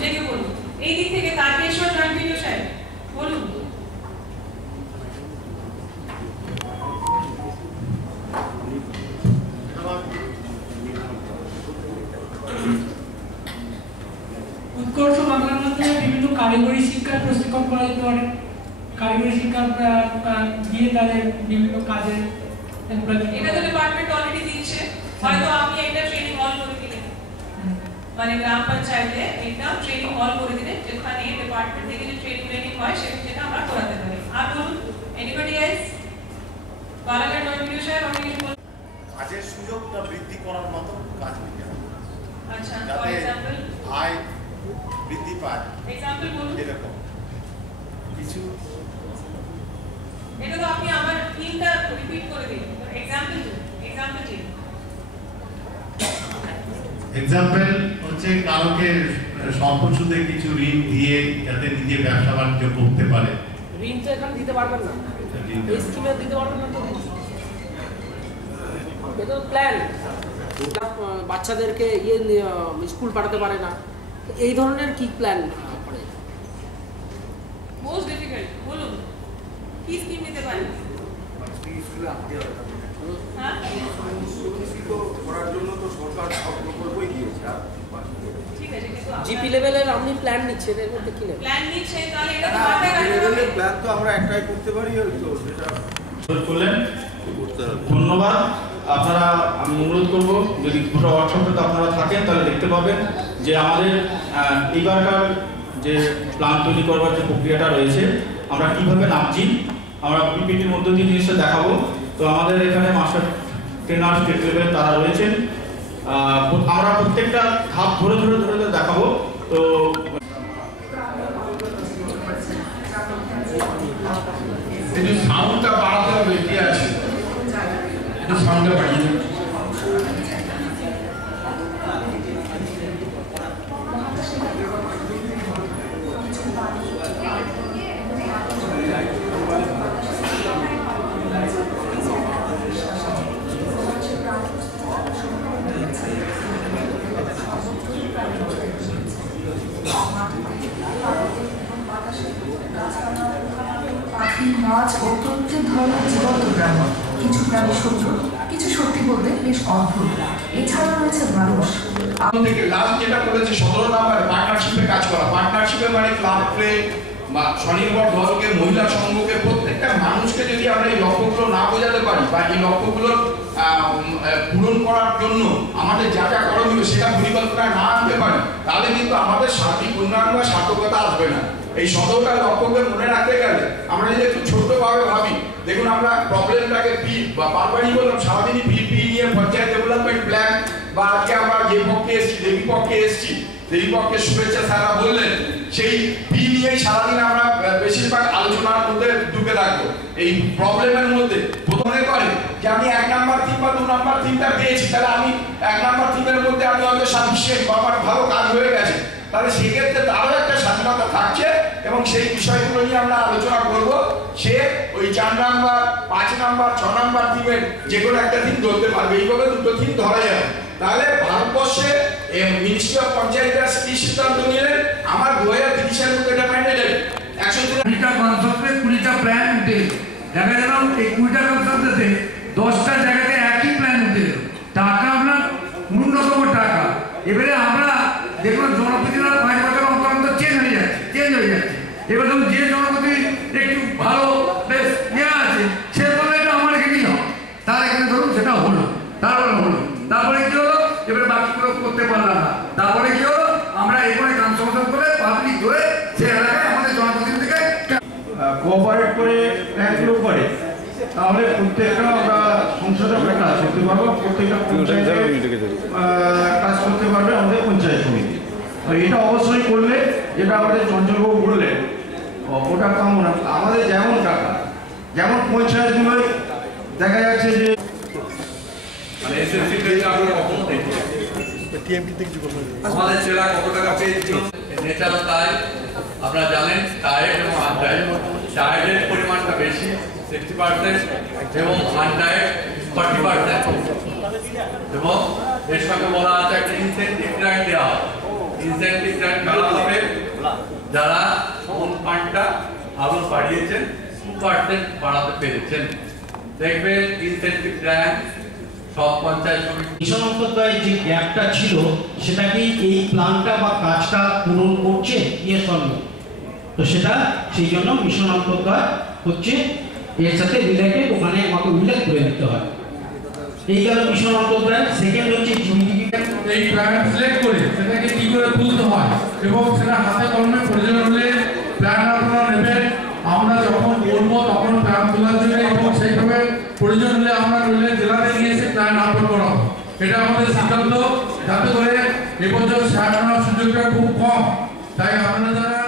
যে কেউ বলুন এই দিক থেকে তারকেশ্বর জয়েন্ট ভিডিও সাহেব বলুন। উৎকর্ষ বাংলার মাধ্যমে বিভিন্ন কারিগরি শিক্ষার প্রশিক্ষণ করা যেতে পারে। কারিগরি শিক্ষা দিয়ে তাদের বিভিন্ন কাজে এটা তো ডিপার্টমেন্ট অলরেডি দিচ্ছে, হয়তো আপনি একটা ট্রেনিং হল করে দিলেন, মানে গ্রাম পঞ্চায়েতে একটা ট্রেনিং হল করে দিলেন যেখানে ডিপার্টমেন্ট থেকে যে ট্রেনিং হয় সেটা আমরা করাতে পারি। আর বলুন anybody else? Balaghat joint video সাহেব আপনি কিছু বলুন। কাজের সুযোগটা বৃদ্ধি করার মতো কাজ নিতে হবে। আচ্ছা, ফর এক্সাম্পল আয় বৃদ্ধি পায়, এক্সাম্পল বলুন এরকম কিছু। এটা তো আপনি আবার থিমটা রিপিট করে দিন, এক্সাম্পল দিন। এক্সাম্পল হচ্ছে কাউকে স্বল্প সুদে কিছু ঋণ দিয়ে যাতে নিজে ব্যবসা বাণিজ্য করতে পারে। ঋণ তো এখানে দিতে পারবেন না, এই স্কিমে দিতে পারবেন না। তো এটা প্ল্যান, বাচ্চাদেরকে স্কুল পাঠাতে পারে না, এই ধরনের কি প্ল্যান করে? মোস্ট ডিফিকাল্ট বলুন কি স্কিম নিতে পারেন? হ্যাঁ, করার জন্য তো সরকার সব প্রকল্পই দিয়েছে। ঠিক আছে, কিন্তু জিপি লেভেলের আপনি প্ল্যান নিচ্ছেন, এর মধ্যে কি নেই প্ল্যান নিচ্ছে, তাহলে এটা তো মাথায় রাখতে হবে। প্ল্যান তো আমরা একটাই করতে পারি, তো সেটা করলেন। ধন্যবাদ। আপনারা, আমি অনুরোধ করব যদি গোটা ওয়ার্কশপটাতে আপনারা থাকেন তাহলে দেখতে পাবেন যে আমাদের এইবারকার যে প্ল্যান তৈরি করবার যে প্রক্রিয়াটা রয়েছে আমরা কীভাবে নামছি, আমরা পিপিটির মধ্য দিয়ে জিনিসটা দেখাবো। তো আমাদের এখানে মাস্টার ট্রেনার স্টেট লেভেল তারা রয়েছেন, আমরা প্রত্যেকটা ধাপ ধরে ধরে ধরে ধরে দেখাবো। তো একটু সাউন্ডটা বাড়াতে হবে, কি আছে একটু সাউন্ডটা বাড়িয়ে দেবে। পাখি, মাছ ও প্রত্যেক ধরনের জীবন্ত প্রাণী, কিছু প্রাণী সত্য, কিছু সত্যি বলতে বেশ অদ্ভুত। এছাড়াও রয়েছে মানুষ। থেকে লাস্ট যেটা বলেছে 17 নাম্বার পার্টনারশিপে কাজ করা। পার্টনারশিপে মানে ক্লাবকে বা স্বনির্ভর দলকে, মহিলা সংঘকে, প্রত্যেকটা মানুষকে যদি আমরা এই লক্ষ্যগুলো না বোঝাতে পারি বা এই লক্ষ্যগুলো পূরণ করার জন্য আমাদের যা যা করণীয় সেটা পরিকল্পনায় না আনতে পারি, তাহলে কিন্তু আমাদের সার্বিক উন্নয়ন বা সার্থকতা আসবে না। এই 17টা লক্ষ্যকে মনে রাখতে গেলে আমরা যদি একটু ছোট্টভাবে ভাবি, দেখুন আমরা প্রবলেমটাকে পি বা বারবারই বললাম সারাদিনই পি নিয়ে পঞ্চায়েত ডেভেলপমেন্ট প্ল্যান বা আজকে আমরা যে পক্ষে এসেছি, দেবী পক্ষে এসেছি, দেবী পক্ষের শুভেচ্ছা স্যাররা বললেন, সেই পি নিয়েই সারাদিন আমরা বেশিরভাগ আলোচনার মধ্যে ঢুকে থাকবো। এই প্রবলেমের মধ্যে প্রথমে করে যে আমি 1 নাম্বার থিম বা 2 নাম্বার থিমটা পেয়েছি, তাহলে আমি 1 নাম্বার থিমের মধ্যে আমি হয়তো সাফিসিয়েন্ট বা আমার ভালো কাজ হয়ে গেছে, তাহলে সেক্ষেত্রে তারও একটা স্বাধীনতা থাকছে এবং সেই বিষয়গুলো নিয়ে আমরা আলোচনা করব। সে ওই 4 নাম্বার, 5 নাম্বার, 6 নাম্বার থিমের যে কোনো একটা থিম ধরতে পারবে। এইভাবে দুটো থিম ধরা যাবে। তাহলে ভারতবর্ষে মিনিস্ট্রি অফ পঞ্চায়েত কি সিদ্ধান্ত নিলেন, আমার 2030-এর মধ্যে এটা ম্যান্ডেটেড 120টা কনসেপ্টে 20টা প্ল্যান উঠে দেখা গেল এই 20টা কনসেপ্টে 10টা জায়গাতে একই প্ল্যান উঠে টাকা আপনার ন্যূনতম টাকা। এবারে আমরা দেখুন জনপ্রতিনিধিরা 5 বছর অন্তর চেঞ্জ হয়ে যাচ্ছে। এবার ধরুন যে জনপ্রতি একটু ভালো বেশ ইয়ে আছে, সে বলে এটা আমার এখানেই হবে, তার এখানে ধরুন সেটা হলো, তারপরে কি হলো, এবারে বাকিগুলো করতে পারলাম না, তারপরে কি হলো, আমরা এখানে কনসালটেশন করে পাবলিক ধরে সে এলাকায় আমাদের জনপ্রতিনিধিকে কোঅপারেট করে প্ল্যানগুলো করে, তাহলে প্রত্যেকটা আমরা সংসদে কাজ করতে পারবো, প্রত্যেকটা পঞ্চায়েতে কাজ করতে পারবে আমাদের পঞ্চায়েত সমিতি। তো এটা অবশ্যই করলে, যেটা আমাদের চঞ্চলবাবু বললেন, ওটা কেমন আমাদের যেমন টাকা, যেমন পঞ্চায়েতগুলোয় দেখা যাচ্ছে যে মানে এসএসসিতে আমরা কখনো দেখি টিএমপিতে কিছু করতে আমাদের জেলা কত টাকা পেয়েছি নেচার তাই আপনারা জানেন, টায়ার্ড এবং আনটায়ার্ড। টায়ার্ডের পরিমাণটা বেশি 60% এবং আনটায়ার্ড 40%, এবং এর সঙ্গে বলা আছে একটা ইনসেন্টিভ গ্র্যান্ট দেওয়া। ইনসেন্টিভ গ্র্যান্ট কারা হবে? যারা কোন ফান্ডটা আরো বাড়িয়েছেন, 2% বাড়াতে পেরেছেন। দেখবেন ইনসেন্টিভ গ্র্যান্ট সব পঞ্চায়েত সমিতি মিশন অন্তর্দয় যে গ্যাপটা ছিল সেটা কি এই প্ল্যানটা বা কাজটা পূরণ করছে? Yes or no? তো সেটা সেই জন্য মিশন অন্তর্দয় হচ্ছে এর সাথে রিলেটেড, ওখানে আমাকে উল্লেখ করে দিতে হয়। এই গেল মিশন অন্তর্দয়। সেকেন্ড হচ্ছে জিডিপি। এই প্ল্যান সিলেক্ট করে সেটাকে কি করে তুলতে হয় এবং সেটা হাতে কলমে প্রয়োজন হলে প্ল্যান আপনারা নেবেন। আমরা যখন বলবো তখন প্ল্যান তোলার জন্য এবং সেইভাবে প্রয়োজন হলে আমরা জেলাতে নিয়ে এসে প্ল্যান আপলোড করা হবে। এটা আমাদের সিদ্ধান্ত, যাতে করে এবছর সাহায্য সুযোগটা খুব কম। তাই আপনারা যারা